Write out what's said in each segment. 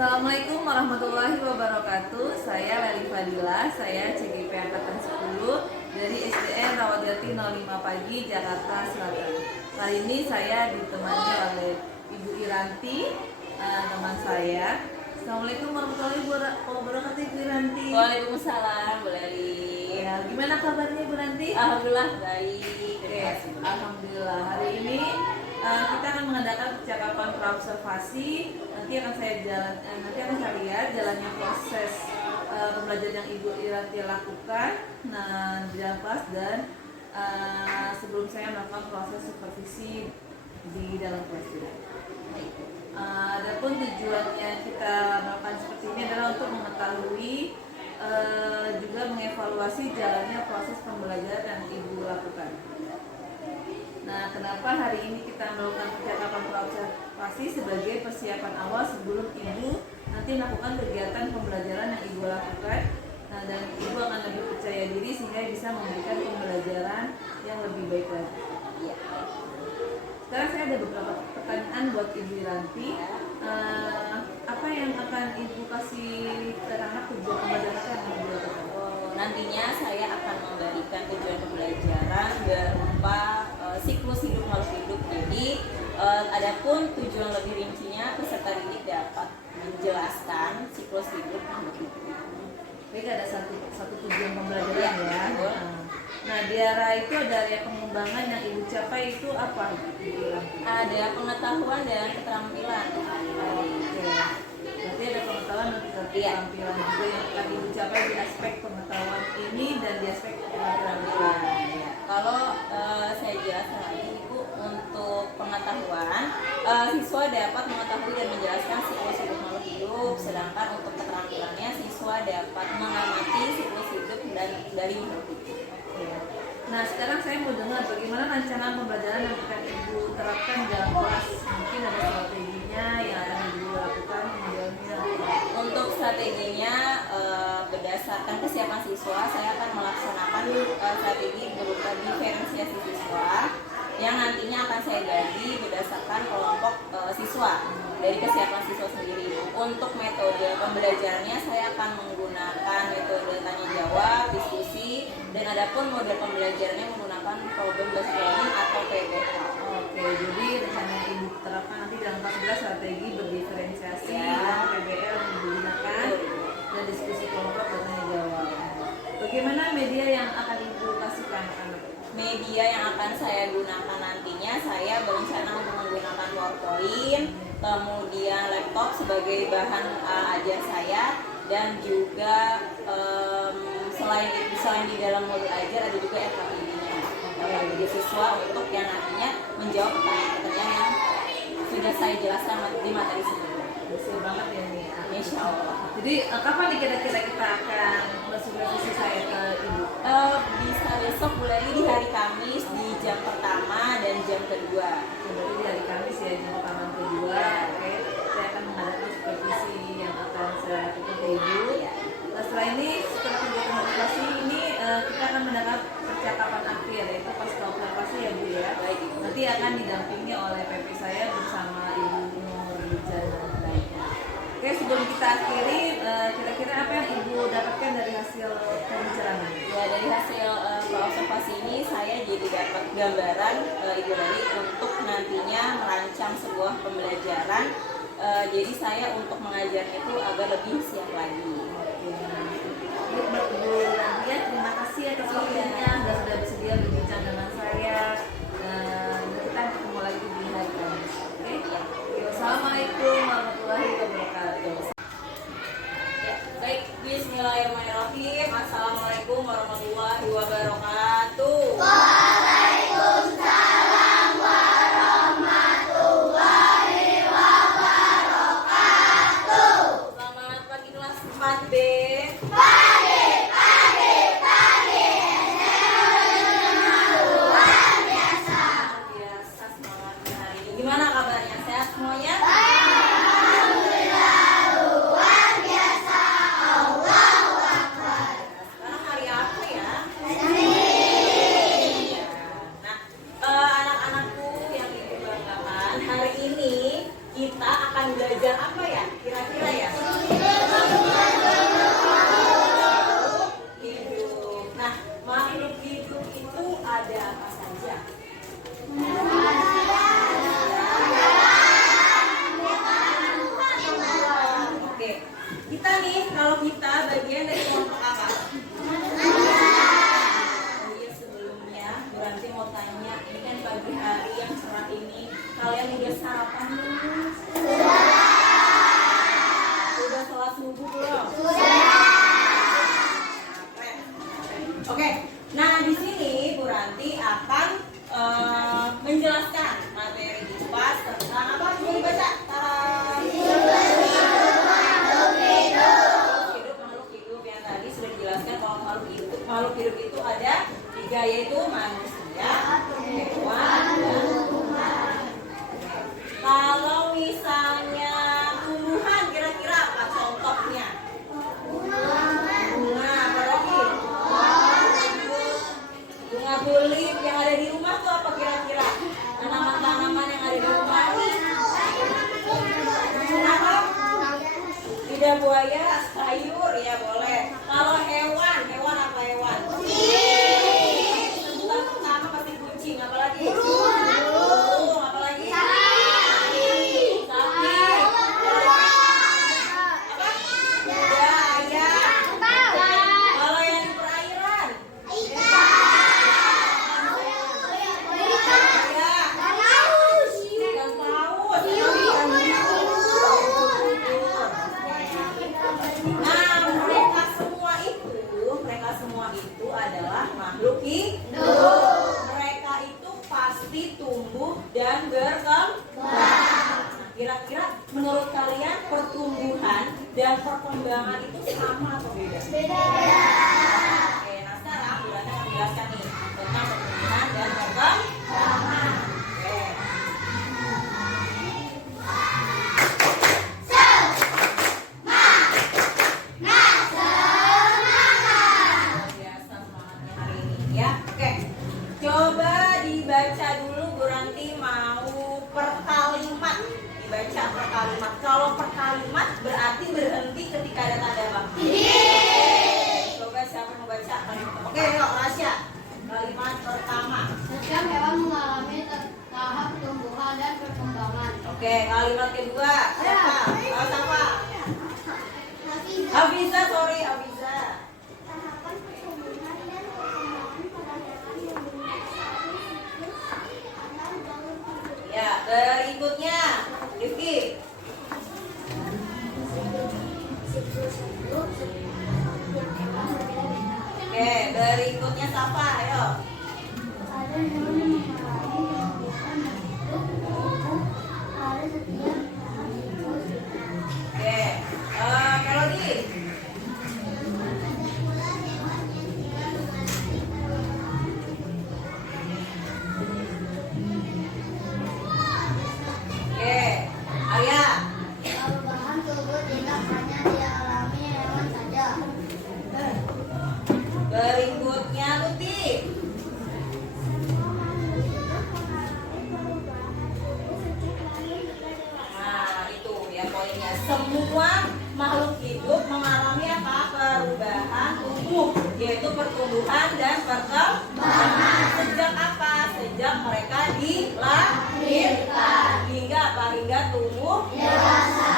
Assalamualaikum warahmatullahi wabarakatuh. Saya Leli Fadila, saya CGP Angkatan 10 dari SDN Rawajati 05 Pagi, Jakarta Selatan. Kali ini saya ditemani oleh Ibu Iranti, teman saya. Assalamualaikum warahmatullahi wabarakatuh, Ibu Iranti. Waalaikumsalam, Bu Leli. Ya, gimana kabarnya, Ibu Iranti? Alhamdulillah baik. Oke, alhamdulillah. Hari ini kita akan mengadakan percakapan praobservasi. Nanti akan saya lihat jalannya proses pembelajaran yang Ibu Iranti lakukan di dalam kelas dan sebelum saya melakukan proses supervisi di dalam kelas juga. Adapun tujuannya kita melakukan seperti ini adalah untuk mengetahui juga mengevaluasi jalannya proses pembelajaran yang Ibu lakukan. Nah, kenapa hari ini kita melakukan percakapan praobservasi sebagai persiapan awal sebelum Ibu nanti melakukan kegiatan pembelajaran yang Ibu lakukan. Nah, dan Ibu akan lebih percaya diri sehingga bisa memberikan pembelajaran yang lebih baik lagi. Sekarang saya ada beberapa pertanyaan buat Ibu Iranti. Apa yang akan Ibu kasih terangkat tujuan pembelajaran yang Ibu lakukan? Nantinya saya akan memberikan tujuan pembelajaran berupa siklus hidup makhluk hidup. Jadi, adapun tujuan lebih rincinya peserta didik dapat menjelaskan siklus hidup makhluk hidup. Baik, ada satu tujuan pembelajaran ya. Nah, di arah itu ada area pengembangan yang Ibu capai itu apa? Ada pengetahuan dan keterampilan. Oke. Berarti ada pengetahuan dan keterampilan juga yang akan Ibu capai di aspek pengetahuan ini dan di aspek keterampilan. Kalau saya jelaskan lagi Ibu, untuk pengetahuan siswa dapat mengetahui dan menjelaskan siklus hidup makhluk hidup, sedangkan untuk keterampilannya siswa dapat mengamati siklus hidup dari makhluk hidup. Nah, sekarang saya mau dengar bagaimana rancangan pembelajaran yang akan Ibu terapkan dalam kelas. Mungkin ada strateginya yang akan Ibu lakukan menjawabnya. Untuk strateginya berdasarkan kesiapan siswa, saya akan melaksanakan strategi berupa diferensiasi siswa yang nantinya akan saya bagi berdasarkan kelompok siswa dari kesiapan siswa sendiri. Untuk metode pembelajarannya saya akan menggunakan metode tanya jawab, diskusi, dan adapun model pembelajarannya menggunakan problem based learning atau PBL. Oke, jadi rencana yang Ibu terapkan nanti dalam kelas strategi berdiferensiasi, PBL yang digunakan, dan diskusi kelompok dan tanya jawab. Bagaimana media yang akan Ibu kasih ke anak-anak? Media yang akan saya gunakan nantinya, saya berencana untuk menggunakan PowerPoint, kemudian laptop sebagai bahan ajar saya, dan juga selain di dalam modul ajar ada juga FKID-nya bagi siswa untuk yang nantinya menjawab pertanyaan-pertanyaan yang sudah saya jelaskan di materi sebelumnya. Betul banget ya nih. Insya Allah. Jadi kapan nih kira-kira kita akan bersupervisi saya ke Ibu? Bisa besok mulai di hari Kamis di jam pertama dan jam kedua. Berarti di hari Kamis ya, jam pertama dan kedua. Oke, saya akan mengadakan supervisi yang akan saya lakukan ke Ibu. Setelah ini, setelah kegiatan observasi ini kita akan mendapat percakapan akhir, yaitu pasca observasi ya Bu ya. Nanti akan didampingi oleh PP saya bersama Ibu Nur Jan dan lainnya. Oke, sebelum kita akhiri, kira-kira apa yang Ibu dapatkan dari hasil pembicaraan? Ya, dari hasil observasi ini saya jadi dapat gambaran Ibu Leli untuk nantinya merancang sebuah pembelajaran. Jadi saya untuk mengajarnya itu agak lebih siap lagi. Bu Nadia, terima kasih atas waktunya dan sudah bersedia berbincang dengan saya. Dan kita ketemu lagi di hari Kamis. Oke? Wassalamualaikum warahmatullahi wabarakatuh. Ya, baik, bismillahirrahmanirrahim. Assalamualaikum warahmatullahi wabarakatuh. Waalaikumsalam warahmatullahi wabarakatuh. Selamat pagi kelas 4B. Biasa semangatnya hari ini. Gimana kabarnya? Sehat semuanya? akan belajar apa ya? Kira-kira ya? Hidup. Nah, makhluk hidup itu ada apa saja? Oke, kita nih kalau kita bagian dari kelompok apa? Oh iya, sebelumnya berarti mau tanya, ini kan pagi hari yang cerah ini, kalian udah sarapan belum? Udah sholat subuh belum? Oke, nah di sini Bu Ranti akan menjelaskan materi IPA tentang apa? Coba dibaca. Makhluk hidup yang tadi sudah dijelaskan bahwa makhluk hidup itu ada 3, yaitu manusia, hewan, dan tumbuhan. Kalau misalnya tumbuhan, kira-kira apa contohnya? Bunga, apa lagi? Bunga tulip. Yang ada di rumah tuh apa kira-kira? Tanaman-tanaman yang ada di rumah. Kenapa? Lidah buaya, sayur, ya boleh. Kalau hewan apa hewan? Sebutan pertama pasti kucing, apalagi? Burung, apalagi? Sapi. Apa? Kuda, ayam. Kalau yang di perairan? Ikan paus. Nah, mereka semua itu adalah makhluk hidup. Mereka itu pasti tumbuh dan berkembang. Nah, kira-kira menurut kalian pertumbuhan dan perkembangan itu sama atau beda? Beda. Oke, nah sekarang Bu Ranti akan menjelaskan nih tentang pertumbuhan dan perkembangan. Oke. Biasa semangatnya hari ini ya. Oke. Coba dibaca dulu Bu Ranti mau per kalimat. Dibaca per kalimat. Kalau per kalimat berarti berhenti ketika ada tanda apa? Coba siapa mau baca? Oke, yuk Rasya. Kalimat pertama. Setiap hewan mengalami tahap pertumbuhan dan perkembangan. Oke, kalimat kedua. Siapa? Oh, siapa? Hafiza, sorry Hafiza. Tahapan pertumbuhan dan perkembangan pada hewan yang Ya, berikutnya Rifki. Oke, berikutnya siapa? Ayo. ada hewan yang mengalami pertumbuhan dan hidup pada setiap tahap siklus. Oke, Melody. Oke, Arya. Perubahan tubuh tidak hanya dialami hewan saja. Berikutnya Tuti. Nah, itu ya poinnya. Semua makhluk hidup mengalami apa? Perubahan tubuh, yaitu pertumbuhan dan perkembangan. Sejak apa? Sejak mereka dilahirkan hingga apa? Hingga tumbuh dewasa.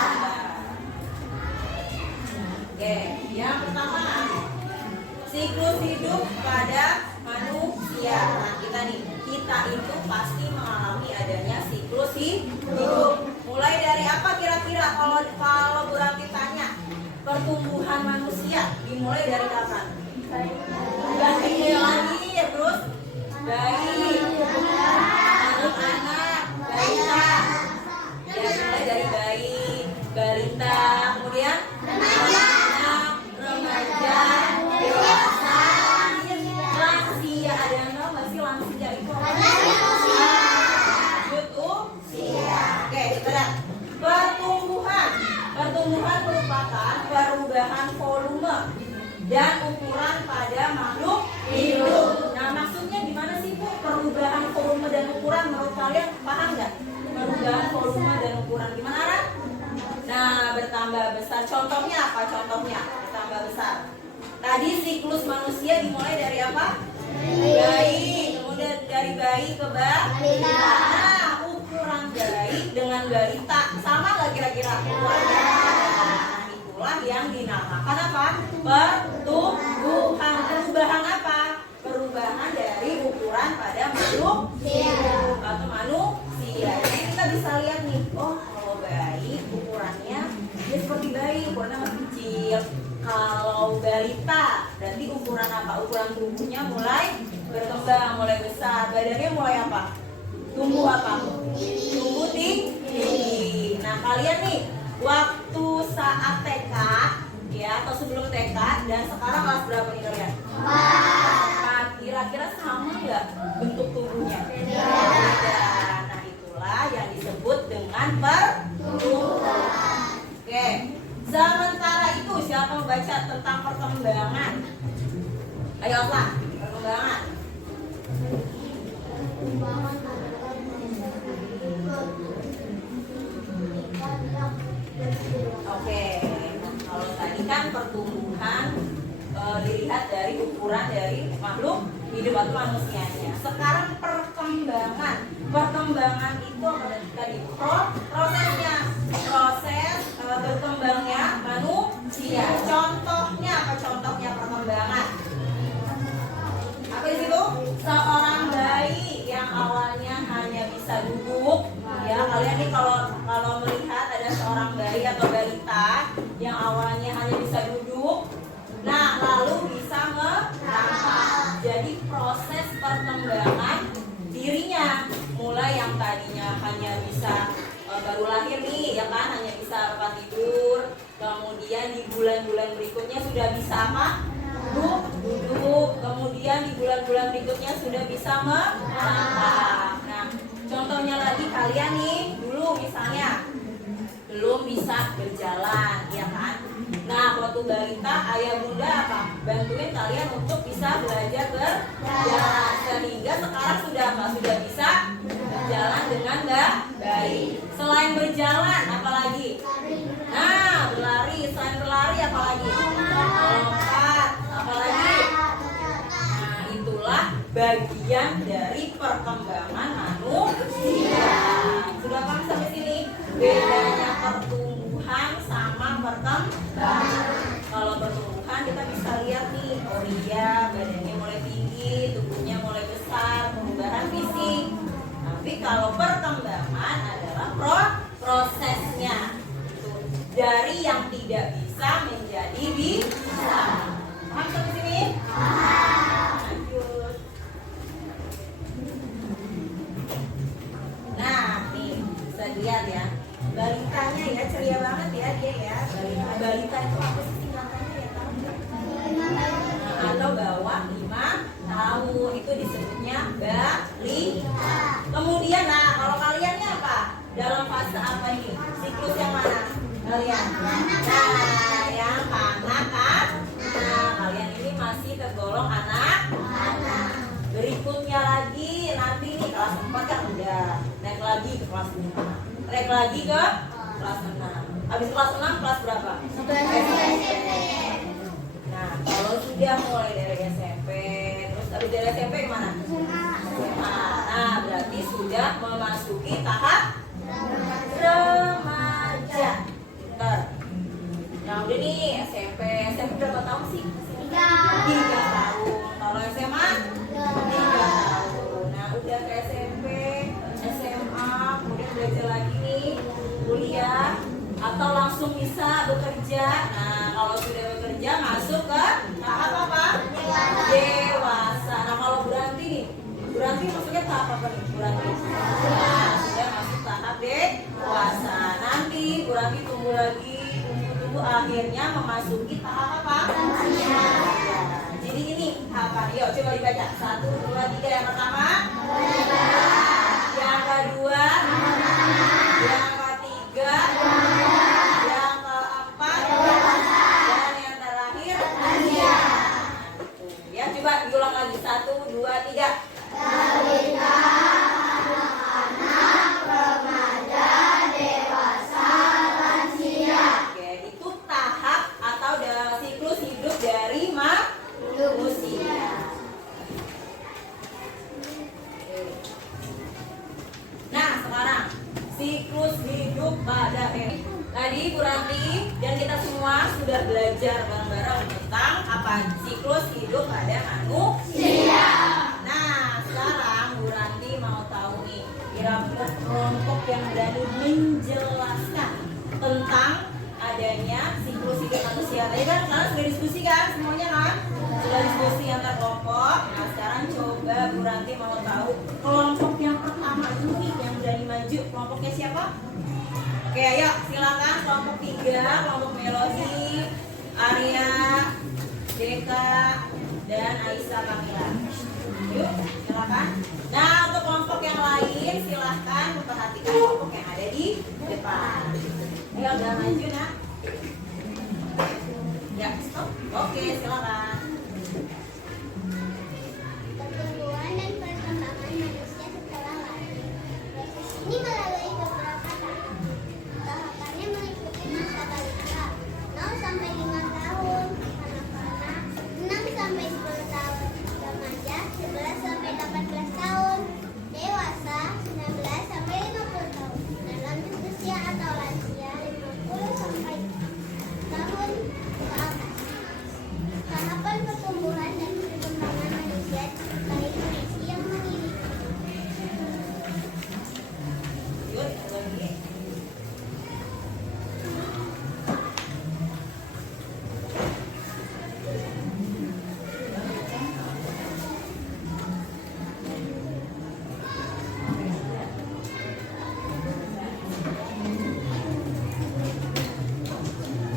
Oke, yang pertama siklus hidup pada manusia. Nah, kita itu pasti mengalami adanya siklus hidup. Mulai dari apa kira-kira kalau Bu Ranti tanya pertumbuhan manusia dimulai dari kapan? Dari lahir, terus bayi, anak-anak, balita. Ya, mulai dari bayi, balita, kemudian anak, remaja, dewasa, lansia. Ada yang tahu nggak sih lansia itu apa? Usia. Oke, kita lihat pertumbuhan merupakan perubahan volume dan ukuran pada makhluk hidup. Nah, maksudnya gimana sih Bu? Perubahan volume dan ukuran menurut kalian paham nggak? Perubahan volume dan ukuran gimana Ra? bertambah besar. Contohnya apa? Contohnya bertambah besar. Tadi siklus manusia dimulai dari apa? Bayi. Kemudian dari bayi ke balita. Nah, ukuran bayi dengan balita sama nggak kira-kira ukurannya? Nah, itulah yang dinamakan apa? Pertumbuhan. Perubahan apa? Perubahan dari ukuran pada makhluk hidup atau manusia. Jadi kita bisa lihat nih, oh kalau bayi ukurannya dia seperti bayi, ukurannya masih kecil. Kalau balita berarti ukuran apa? Ukuran tubuhnya mulai berkembang, mulai besar. Badannya mulai apa? Tumbuh apa? Tumbuh tinggi. Nah kalian nih waktu saat TK ya atau sebelum TK dan sekarang kelas berapa nih kalian? 4. Kira-kira sama nggak bentuk tubuhnya? Beda. Nah itulah yang disebut dengan pertumbuhan. Oke. Sementara itu siapa membaca tentang perkembangan? Ayo apa? Perkembangan. Perkembangan adalah Oke. Kalau tadi kan pertumbuhan dilihat dari ukuran dari makhluk hidup atau manusianya. Sekarang perkembangan. Perkembangan itu apa tadi? Prosesnya. Proses berkembangnya manusia. Contohnya apa? Contohnya perkembangan. Apa di situ? Seorang bayi yang awalnya hanya bisa duduk. Ya, kalian nih kalau melihat ada seorang bayi atau balita yang awalnya hanya bisa duduk, nah lalu bisa merangkak. Jadi proses perkembangan dirinya mulai yang tadinya hanya bisa baru lahir nih ya kan, hanya bisa tempat tidur, kemudian di bulan-bulan berikutnya sudah bisa apa? Duduk, kemudian di bulan-bulan berikutnya sudah bisa merangkak. Nah contohnya lagi kalian nih dulu misalnya belum bisa berjalan ya kan. Nah waktu balita ayah bunda apa? Bantuin kalian untuk bisa belajar berjalan, sehingga sekarang sudah apa? Sudah bisa berjalan dengan baik. Selain berjalan apalagi? Nah berlari. Selain berlari apalagi? Melompat. Apalagi? Nah itulah bagian dari perkembangan manusia. Sudah paham sampai sini? Bedanya pertumbuhan sama perkembangan. Kalau pertumbuhan kita bisa lihat nih, oh iya badannya mulai tinggi, tubuhnya mulai besar, perubahan fisik. Tapi kalau perkembangan adalah prosesnya. Dari yang tidak bisa menjadi bisa. Paham sampai sini? Lanjut. Nah, nih bisa dilihat ya. Balitanya ya ceria banget ya dia ya. Balita itu apa sih singkatannya ya, tahu nggak? Atau bawah 5 tahun itu disebutnya balita. Kemudian nah kalau kalian nih apa? Dalam fase apa ini? Siklus yang mana? Kalian? Nah, yang kanak kan? Nah, kalian ini masih tergolong anak. Berikutnya lagi nanti nih kelas 4 kan udah naik lagi ke kelas 5. Naik lagi ke kelas 6. Habis kelas 6 kelas berapa? SMP. Nah, kalau sudah mulai dari SMP, terus habis dari SMP kemana? SMA. Nah, berarti sudah memasuki tahap remaja. Bentar. Nah, udah nih SMP berapa tahun sih? 3 tahun. Kalau SMA 3 tahun. Nah, udah ke SMP, SMA, kemudian belajar lagi nih, kuliah, atau langsung bisa bekerja. Nah, kalau sudah bekerja masuk ke tahap apa? Dewasa. Nah, kalau berarti maksudnya tahap apa nih? Berarti nah, sudah masuk tahap dewasa. Nanti berarti tumbuh lagi, tumbuh akhirnya memasuki tahap apa? Ya. Jadi ini tahapan. Yuk coba dibaca. 1, 2, 3. Yang pertama. Yang kedua. Yang ketiga. Yang keempat. Dan yang terakhir. Ya coba diulang lagi. 1, 2, 3. Balita, anak-anak, remaja, dewasa, lansia. Oke, Tadi Bu Ranti dan kita semua sudah belajar bareng-bareng tentang apa siklus hidup pada manusia. Nah, sekarang Bu Ranti mau tahu nih, kira-kira kelompok yang berani menjelaskan tentang adanya siklus hidup manusia. Tadi kan kalian sudah diskusi kan semuanya kan? Sudah diskusi antar kelompok. Nah, sekarang coba Bu Ranti mau tahu kelompok yang pertama ini yang berani maju. Kelompoknya siapa? Oke, ayo silakan kelompok 3, kelompok Melody, Arya, Deka, dan Aisyah Kamila. Yuk, silakan. Nah, untuk kelompok yang lain silakan memperhatikan kelompok yang ada di depan. Ayo, udah maju, nak. Ya, stop. Oke, silakan. Pertumbuhan dan perkembangan manusia setelah lahir. Proses ini melalui beberapa tahap. Tahapannya meliputi masa balita 0 sampai 5 tahun, kanak-kanak 6 sampai 10 tahun, remaja 11 sampai 18 tahun, dewasa 19 sampai 50 tahun, dan lanjut usia atau lansia 50 sampai tahun ke atas. Tahapan pertumbuhan dan perkembangan manusia disertai kondisi yang mengiringi. Yuk, lagi.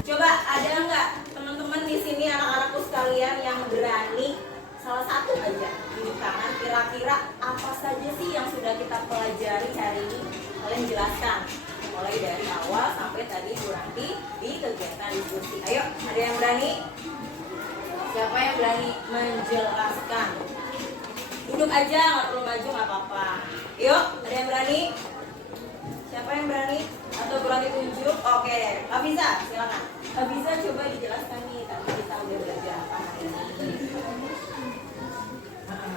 Coba ada nggak teman-teman di sini anak-anakku sekalian yang berani salah satu aja tunjuk tangan, kira-kira apa saja sih yang sudah kita pelajari hari ini? Kalian jelaskan mulai dari awal sampai tadi Bu Ranti di kegiatan diskusi. Ayo, ada yang berani? Siapa yang berani menjelaskan? Duduk aja, nggak perlu maju, nggak apa-apa. Yuk, ada yang berani? Siapa yang berani? Atau Bu Ranti tunjuk? Oke, Abiza, silakan. Abiza coba dijelaskan nih, tadi kita udah belajar apa hari ini.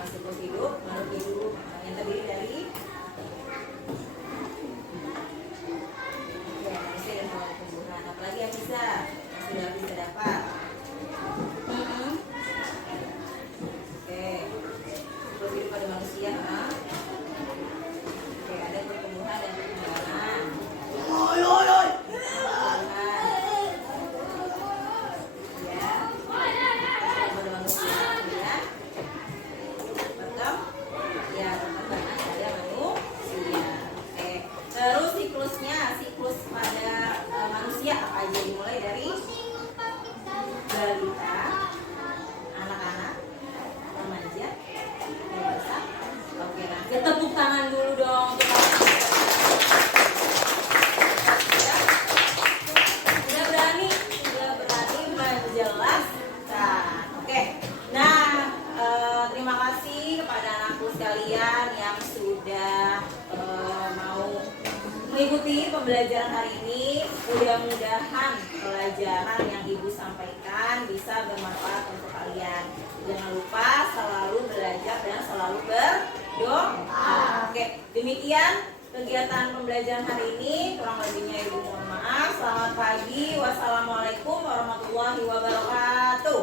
Siklus hidup, makhluk hidup yang terdiri dari manusia dan hewan tumbuhan. Apalagi yang bisa sudah bisa dapat. Oke, siklus hidup pada manusia. Oke, ada pertumbuhan dan perkembangan. Pertumbuhan. Ya, pada manusia. Kemudian ya perkembangan pada manusia. Oke. Terus siklus pada manusia apa aja, dimulai dari balita, anak-anak, remaja, dewasa. Oke, nah kita tepuk tangan dulu dong untuk sudah berani menjelaskan. Oke. Nah, terima kasih kepada anakku sekalian yang sudah mau mengikuti pembelajaran hari ini. Mudah-mudahan pelajaran yang Ibu sampaikan bisa bermanfaat untuk kalian. Jangan lupa selalu belajar dan selalu berdoa. Oke, demikian kegiatan pembelajaran hari ini. Kurang lebihnya Ibu mohon maaf. Selamat pagi. Wassalamualaikum warahmatullahi wabarakatuh.